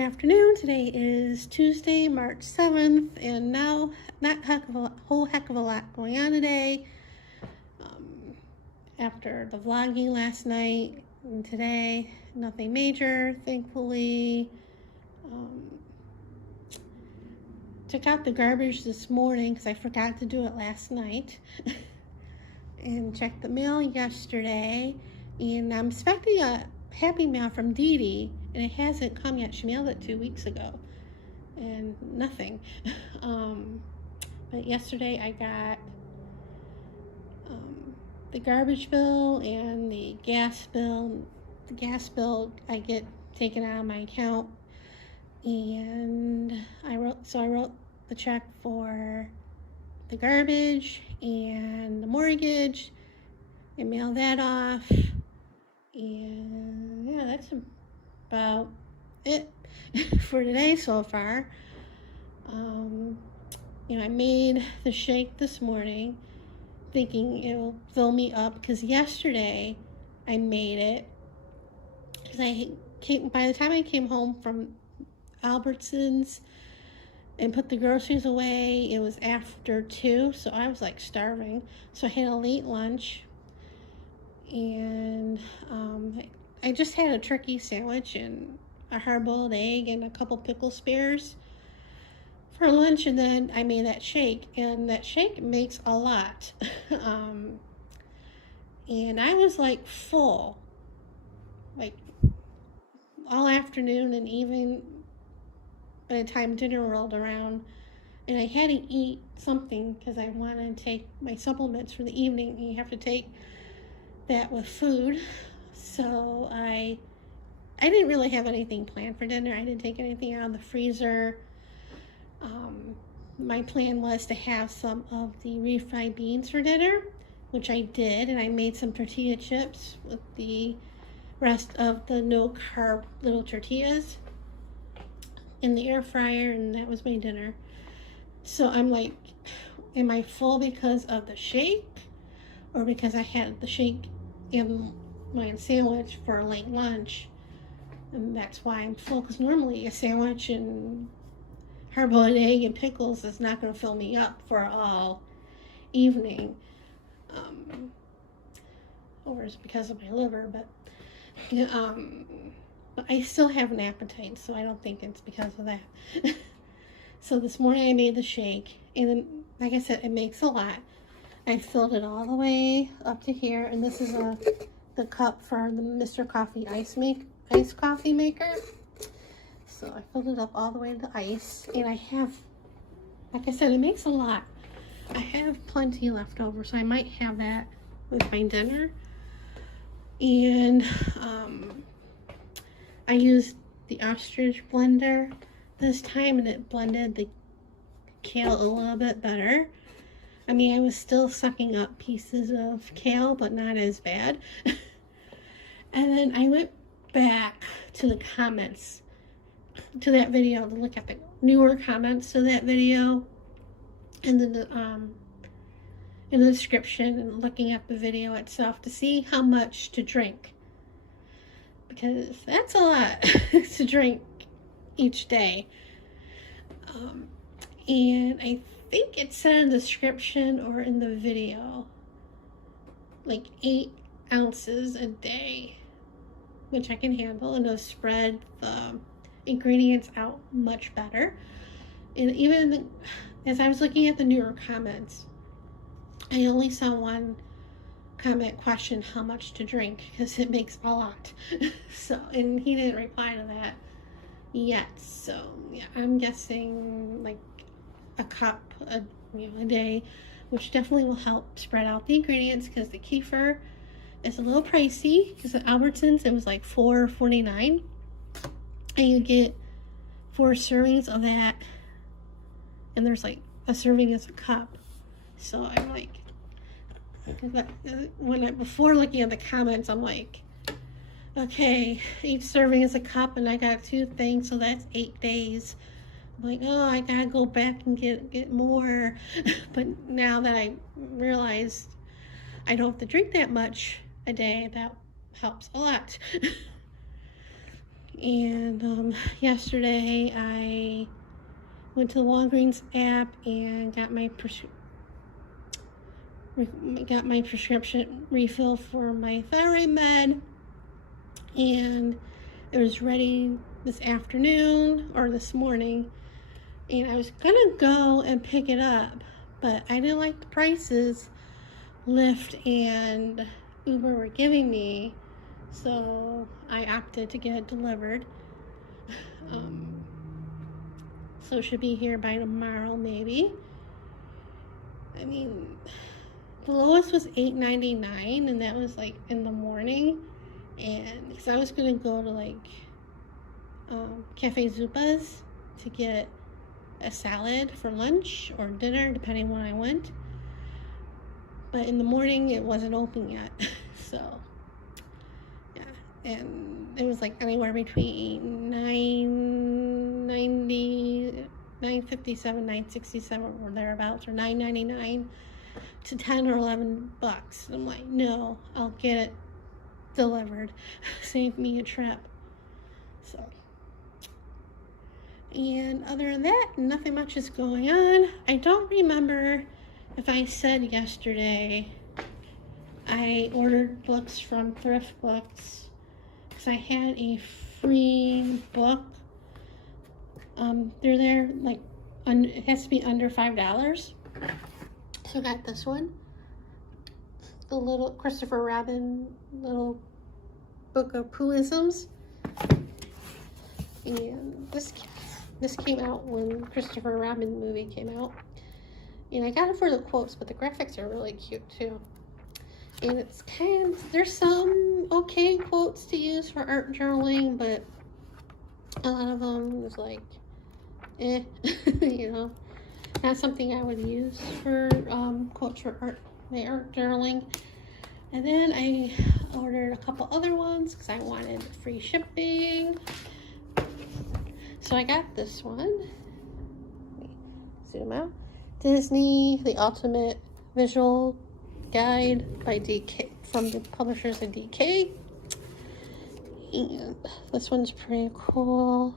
Afternoon. Today is Tuesday, March 7th, and now not whole heck of a lot going on today. After the vlogging last night and today, nothing major, thankfully. Took out the garbage this morning because I forgot to do it last night. And checked the mail yesterday, and I'm expecting a happy mail from Dee Dee, and it hasn't come yet. She mailed it 2 weeks ago, and nothing. But yesterday I got the garbage bill and the gas bill. The gas bill I get taken out of my account, and I wrote the check for the garbage and the mortgage and mail that off. And yeah, that's about it for today so far. I made the shake this morning thinking it will fill me up, because yesterday I made it because by the time I came home from Albertsons and put the groceries away, it was after 2, so I was like starving. So I had a late lunch, and I just had a turkey sandwich and a hard-boiled egg and a couple pickle spears for lunch, and then I made that shake, and that shake makes a lot. And I was like full, like all afternoon, and even by the time dinner rolled around, and I had to eat something because I wanted to take my supplements for the evening, and you have to take that with food. So I didn't really have anything planned for dinner. I didn't take anything out of the freezer. My plan was to have some of the refried beans for dinner, which I did, and I made some tortilla chips with the rest of the no-carb little tortillas in the air fryer, and that was my dinner. So I'm like, am I full because of the shake, or because I had the shake in my sandwich for a late lunch, and that's why I'm full? Because normally a sandwich and hard-boiled egg and pickles is not going to fill me up for all evening, or it's because of my liver, but I still have an appetite, so I don't think it's because of that. So this morning I made the shake, and then, like I said, it makes a lot. I filled it all the way up to here, and this is the cup for the Mr. Coffee iced coffee maker. So I filled it up all the way to ice, and I have, like I said, it makes a lot. I have plenty left over, so I might have that with my dinner. And I used the ostrich blender this time, and it blended the kale a little bit better. I mean, I was still sucking up pieces of kale, but not as bad. And then I went back to the comments to that video to look at the newer comments to that video, and then in the description, and looking at the video itself to see how much to drink, because that's a lot to drink each day. And I think it said in the description or in the video like 8 ounces a day, which I can handle, and it'll spread the ingredients out much better. And even as I was looking at the newer comments, I only saw one comment question how much to drink, because it makes a lot. So, and he didn't reply to that yet. So yeah, I'm guessing like a cup a day, which definitely will help spread out the ingredients, because the kefir is a little pricey, because at Albertsons it was like $4.49, and you get 4 servings of that, and there's like a serving is a cup. So I'm like, before looking at the comments, I'm like, okay, each serving is a cup, and I got 2 things, so that's 8 days. I'm like, oh, I gotta go back and get more. But now that I realized I don't have to drink that much a day, that helps a lot. And yesterday I went to the Walgreens app and got my prescription refill for my thyroid med, and it was ready this afternoon or this morning, and I was gonna go and pick it up, but I didn't like the prices Lyft and Uber were giving me, so I opted to get it delivered. So it should be here by tomorrow, maybe. I mean, the lowest was $8.99, and that was like in the morning. And because I was gonna go to like Cafe Zupa's to get a salad for lunch or dinner, depending when I went. But in the morning, it wasn't open yet, so yeah. And it was like anywhere between $9.90, $9.57, $9.67 or thereabouts, or $9.99 to $10 or $11. I'm like, no, I'll get it delivered. Save me a trip. So, and other than that, nothing much is going on. I don't remember if I said yesterday I ordered books from Thrift Books because I had a free book. They're there, like, it has to be under $5. So I got this one, the little Christopher Robin little book of Pooisms. And this came out when Christopher Robin movie came out. And I got it for the quotes, but the graphics are really cute too. And it's there's some okay quotes to use for art journaling, but a lot of them is like, you know, not something I would use for quotes for art journaling. And then I ordered a couple other ones because I wanted free shipping. So I got this one. Zoom out. Disney, The Ultimate Visual Guide by DK, from the publishers of DK. And this one's pretty cool.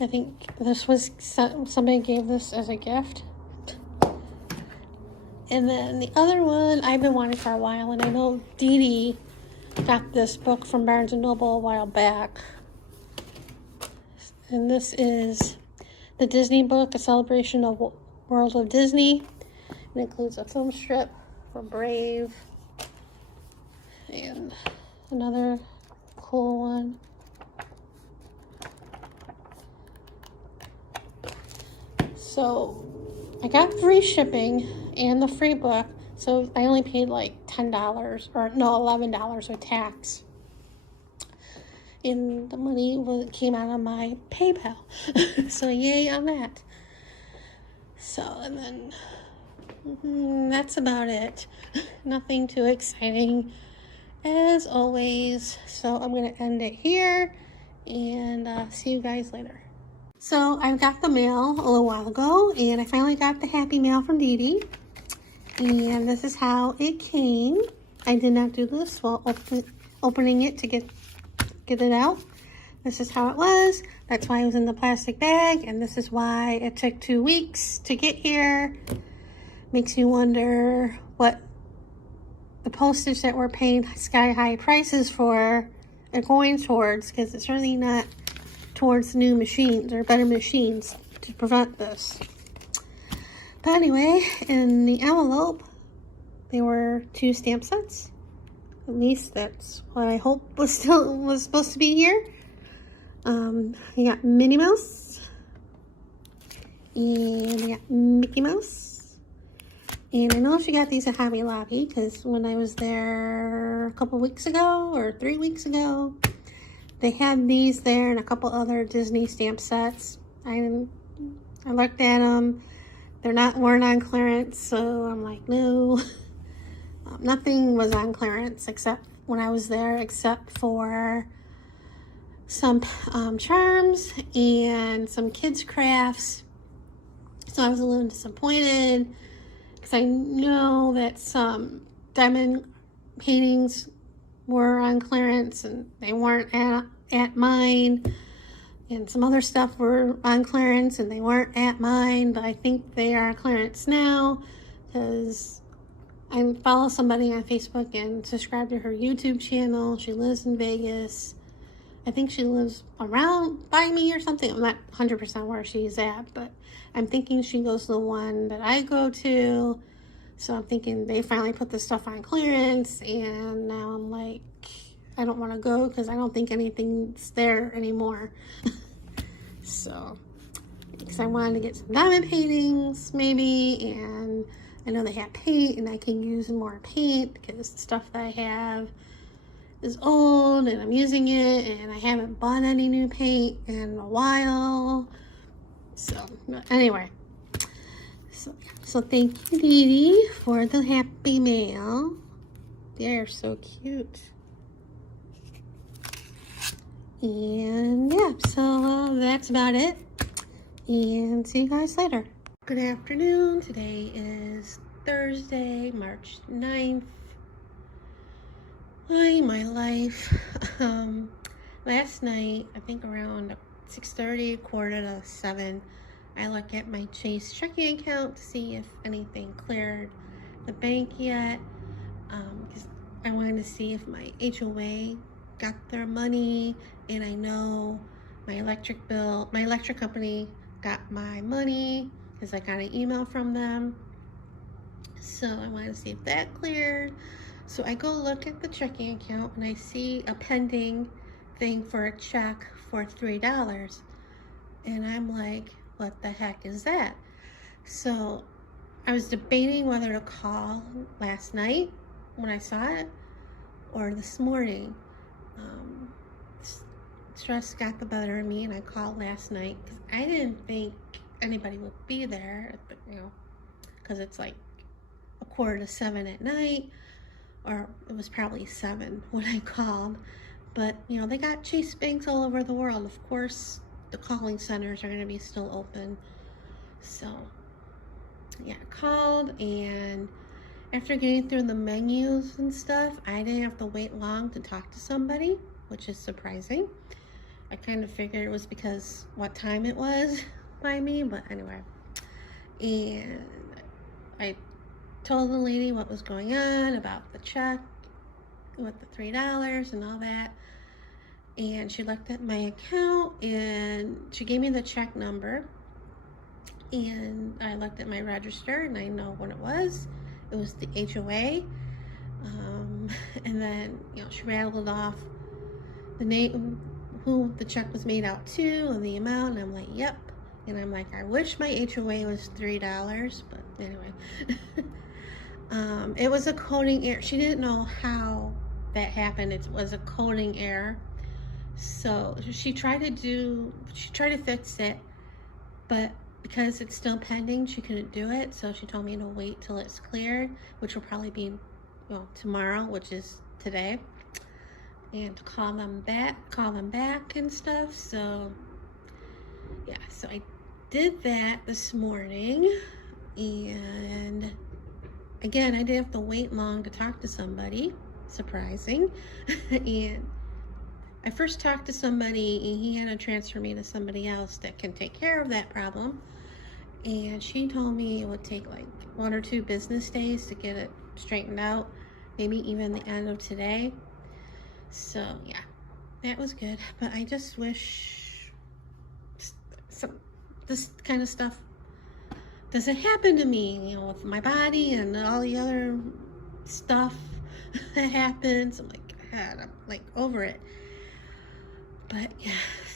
I think this was, somebody gave this as a gift. And then the other one I've been wanting for a while, and I know Dee got this book from Barnes & Noble a while back. And this is the Disney book, A Celebration of World of Disney. It includes a film strip for Brave. And another cool one. So I got free shipping and the free book, so I only paid like $10 or no, $11 with tax. And the money came out of my PayPal. So yay on that. So, and then that's about it. Nothing too exciting as always. So I'm going to end it here and see you guys later. So I got the mail a little while ago, and I finally got the Happy Mail from Dee. And this is how it came. I did not do this while opening it to get it out. This is how it was. That's why it was in the plastic bag, and this is why it took 2 weeks to get here. Makes you wonder what the postage that we're paying sky-high prices for are going towards, because it's really not towards new machines or better machines to prevent this. But anyway, in the envelope, there were 2 stamp sets. At least that's what I hope was supposed to be here. You got Minnie Mouse, and you got Mickey Mouse. And I know she got these at Hobby Lobby because when I was there a couple weeks ago or 3 weeks ago, they had these there and a couple other Disney stamp sets. I looked at them. Weren't on clearance, so I'm like, no. Nothing was on clearance except when I was there, except for some charms and some kids crafts. So I was a little disappointed. because I know that some diamond paintings were on clearance and they weren't at mine, and some other stuff were on clearance and they weren't at mine, but I think they are clearance now because I follow somebody on Facebook and subscribe to her YouTube channel. She lives in Vegas. I think she lives around by me or something. I'm not 100% where she's at, but I'm thinking she goes to the one that I go to. So I'm thinking they finally put this stuff on clearance, and now I'm like, I don't want to go because I don't think anything's there anymore. So, because I wanted to get some diamond paintings maybe, and I know they have paint and I can use more paint because the stuff that I have is old and I'm using it and I haven't bought any new paint in a while. So anyway, so thank you, Dee Dee, for the happy mail. They're so cute. And yeah, so that's about it. And see you guys later. Good afternoon. Today is Thursday, March 9th. My life. Last night, I think around 6:30, 6:45, I look at my Chase checking account to see if anything cleared the bank yet. Because I wanted to see if my HOA got their money, and I know my electric company got my money because I got an email from them. So I wanted to see if that cleared. So I go look at the checking account and I see a pending thing for a check for $3. And I'm like, what the heck is that? So I was debating whether to call last night when I saw it or this morning. Stress got the better of me and I called last night because I didn't think anybody would be there, but because it's like 6:45 at night, or it was probably 7 when I called. But they got Chase banks all over the world. Of course, the calling centers are going to be still open. So yeah, I called, and after getting through the menus and stuff, I didn't have to wait long to talk to somebody, which is surprising. I kind of figured it was because what time it was by me, but anyway. And I told the lady what was going on about the check with the $3 and all that. And she looked at my account and she gave me the check number. And I looked at my register and I know what it was. It was the HOA. And then, she rattled off the name, who the check was made out to, and the amount. And I'm like, yep. And I'm like, I wish my HOA was $3, but anyway. It was a coding error. She didn't know how that happened. It was a coding error. So she tried to fix it, but because it's still pending, she couldn't do it. So she told me to wait till it's cleared, which will probably be tomorrow, which is today, and to call them back and stuff. So yeah, so I did that this morning, and again, I didn't have to wait long to talk to somebody. Surprising. And I first talked to somebody and he had to transfer me to somebody else that can take care of that problem. And she told me it would take like 1 or 2 business days to get it straightened out, maybe even the end of today. So yeah, that was good. But I just wish this kind of stuff doesn't happen to me, with my body and all the other stuff that happens. I'm like, God, I'm like over it. But yeah,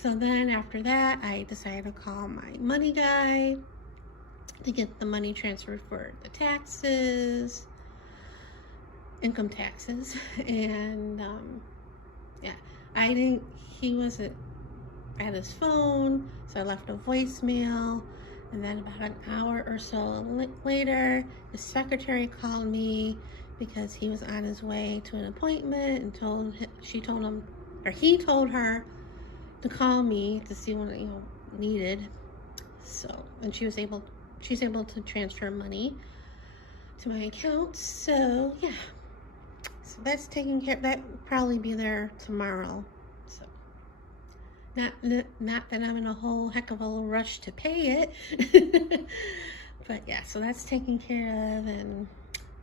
so then after that, I decided to call my money guy to get the money transferred for the taxes, income taxes. And yeah, he wasn't at his phone, so I left a voicemail. And then about an hour or so later, his secretary called me because he was on his way to an appointment, and he told her to call me to see what needed. So, and she's able to transfer money. to my account. So yeah, so that's taken care. That will probably be there tomorrow. So not that I'm in a whole heck of a rush to pay it. But yeah, so that's taken care of, and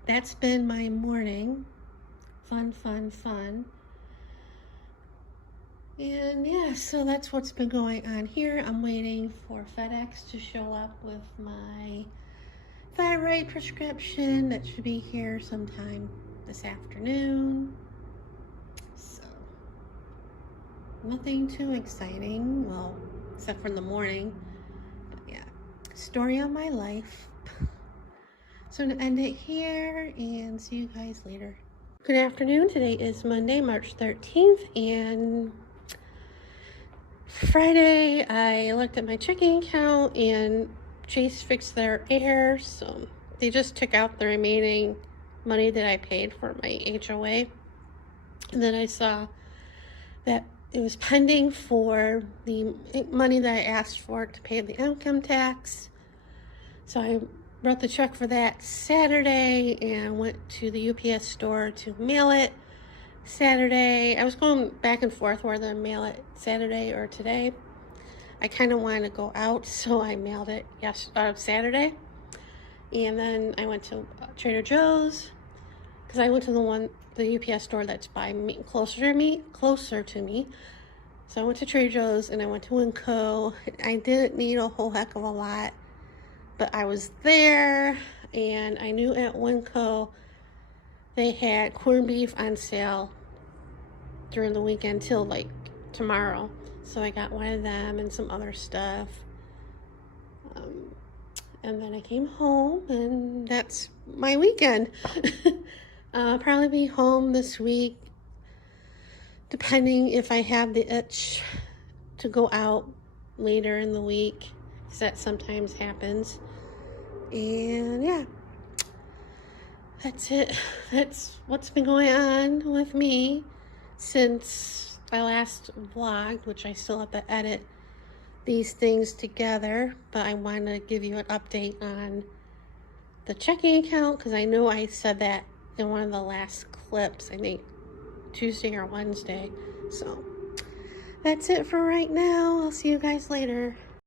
that's been my morning. Fun, fun, fun. And yeah, so that's what's been going on here. I'm waiting for FedEx to show up with my thyroid prescription. That should be here sometime this afternoon. So nothing too exciting, well, except for in the morning. But yeah, story of my life. So I'm gonna end it here and see you guys later. Good afternoon. Today is Monday, March 13th, and Friday I looked at my checking account and Chase fixed their error, so they just took out the remaining money that I paid for my HOA. And then I saw that it was pending for the money that I asked for to pay the income tax. So I wrote the check for that Saturday and went to the UPS store to mail it Saturday. I was going back and forth whether to mail it Saturday or today. I kind of wanted to go out, so I mailed it Saturday. And then I went to Trader Joe's, because I went to the UPS store that's by me, closer to me. So I went to Trader Joe's and I went to Winco. I didn't need a whole heck of a lot, but I was there, and I knew at Winco they had corned beef on sale during the weekend till like tomorrow. So I got one of them and some other stuff. And then I came home, and that's my weekend. I'll probably be home this week, depending if I have the itch to go out later in the week, because that sometimes happens. And yeah, that's it. That's what's been going on with me since I last vlogged, which I still have to edit these things together, but I want to give you an update on the checking account, because I know I said that in one of the last clips, I think Tuesday or Wednesday. So that's it for right now. I'll see you guys later.